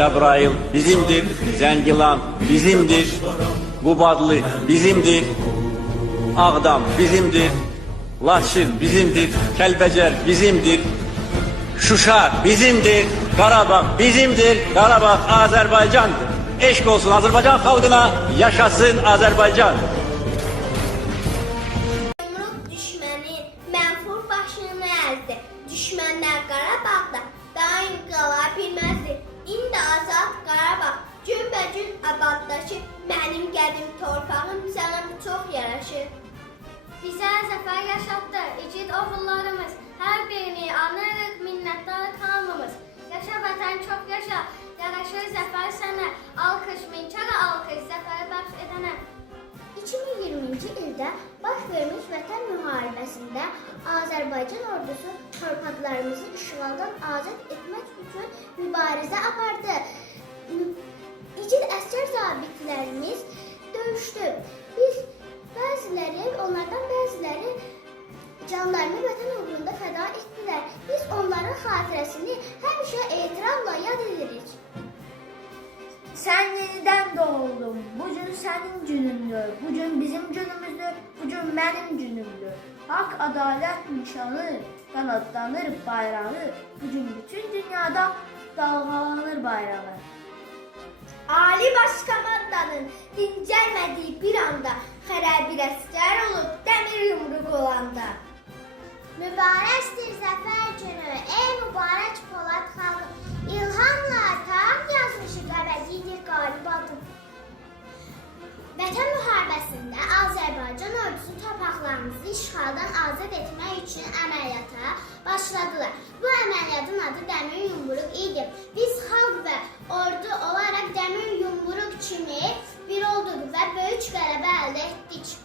Cəbrayıl bizimdir, Zəngilan bizimdir, Qubadlı bizimdir, Ağdam bizimdir, Laçın bizimdir, Kəlbəcər bizimdir, Şuşa bizimdir, Qarabağ bizimdir, Qarabağ Azərbaycandır. Eşq olsun Azərbaycan xalqına, yaşasın Azərbaycan. Yumruq düşməni mənfur başını əzdi. Düşmənlər Qarabağda daim qala bilməzdi. İndi azad Qarabağ günbəgün abadlaşır. Mənim qədim torpağım sənə çox yaraşır. Bizə zəfər yaşatdı igid oğullarımız. Hər birini anırıq minnətdar hamımız. Yaşa vətən çox yaşa, yaraşır zəfər sənə. Alqış min kərə alqış zəfər bəxş edənə. 2020-ci ildə baş vermiş Vətən müharibəsində Azərbaycan ordusu torpaqlarımızı işğaldan azad etmək üçün mübarizə apardı. İgid əsgər zabitlərimiz döyüşdü. Onlardan bəziləri canlarını vətən uğrunda fəda etdilər. Biz onların xatirəsini həmişə ehtiramla yad edirik. Sən yenidən doğuldun, bugün sənin günündür, bugün bizim günümüzdür, bugün mənim günümdür. Haqq ədalət nişanı qanadlanır bayrağı, bugün bütün dünyada dalğalanır bayrağı. Ali Başkomandanın dincəlmədiyi bir anda xərər bir əsgər olub dəmir yumruq olanda. Mübarəkdir zəfər günü, ey mübarək Polad xalqı, İlhamla tarix yazmışıq əbədidir qalib adım. Vətən müharibəsində Azərbaycan ordusu torpaqlarımızı işğaldan azad etmək üçün əməliyyata başladılar. Bu əməliyyatın adı dəmir yumruq idi. Biz xalq və ordu olaraq dəmir yumruq kimi bir olduq və böyük qələbə əldə etdik.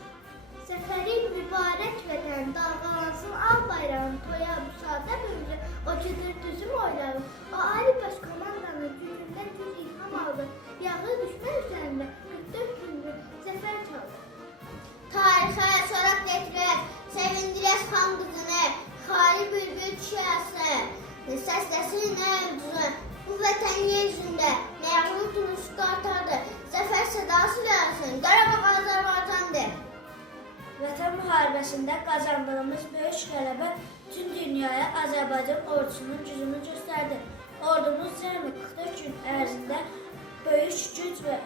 Zəfərin mübarək vətən dalğalansın al bayrağın, toya müsadə bölgü, o gedir düzüm oylarım. O Ali Başkomandanın gücündən güc ilham aldı. Yağı düşmən üzərində 44 gündür zəfər çaldı. Tarixə soraq getirək, sevindirək xan qızını, xali bülbül çiyəsin, səsləsin əvcüzü. Bu vətən yeryüzündə məğlub durmuş qartardır. Zəfər sədası gəlsin, Qarabağ Azərbaycandır. Vətən müharibəsində qazandığımız böyük qələbə bütün dünyaya Azərbaycan ordusunun gücünü göstərdi. Ordumuz cəmi 44 gün ərzində böyük güc və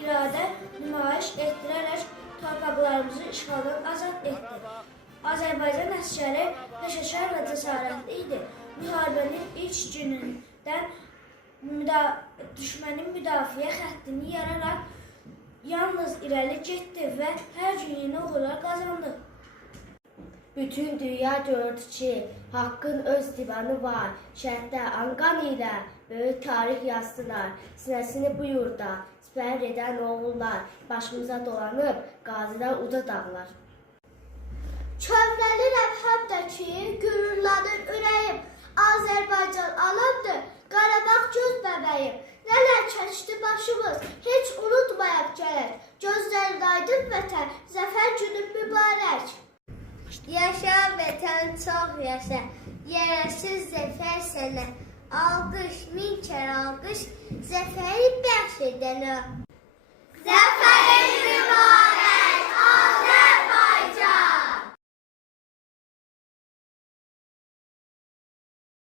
iradə nümayiş etdirərək torpaqlarımızı işğaldan azad etdi. Azərbaycan əsgəri peşəkar və cəsarətli idi. Müharibənin ilk günündən düşmənin müdafiə xəttini yararaq yalnız irəli getdi və hər gün yeni uğurlar qazandı. Bütün dünya gördü ki, haqqın öz divanı var. Şəhiddə anqan ilə böyük tarix yazdılar. Sinəsini bu yurda sipər edən oğullar başımıza dolanıb qazidən uca dağlar. Kövrəlirəm həbdəki, gürürlədir ürəyim. Azərbaycan aləmdir, Qarabağ göz bəbəyim. Nələr keçdi başımız, heç unutmayaq gərək. Gözlərində aydın vətən, zəfər günü mübarək. Yaşa vətən, çox yaşa, yarasız zəfər sənə. Alqış, min kər alqış, zəfəri bəxş edənə. Zəfərin mübarək.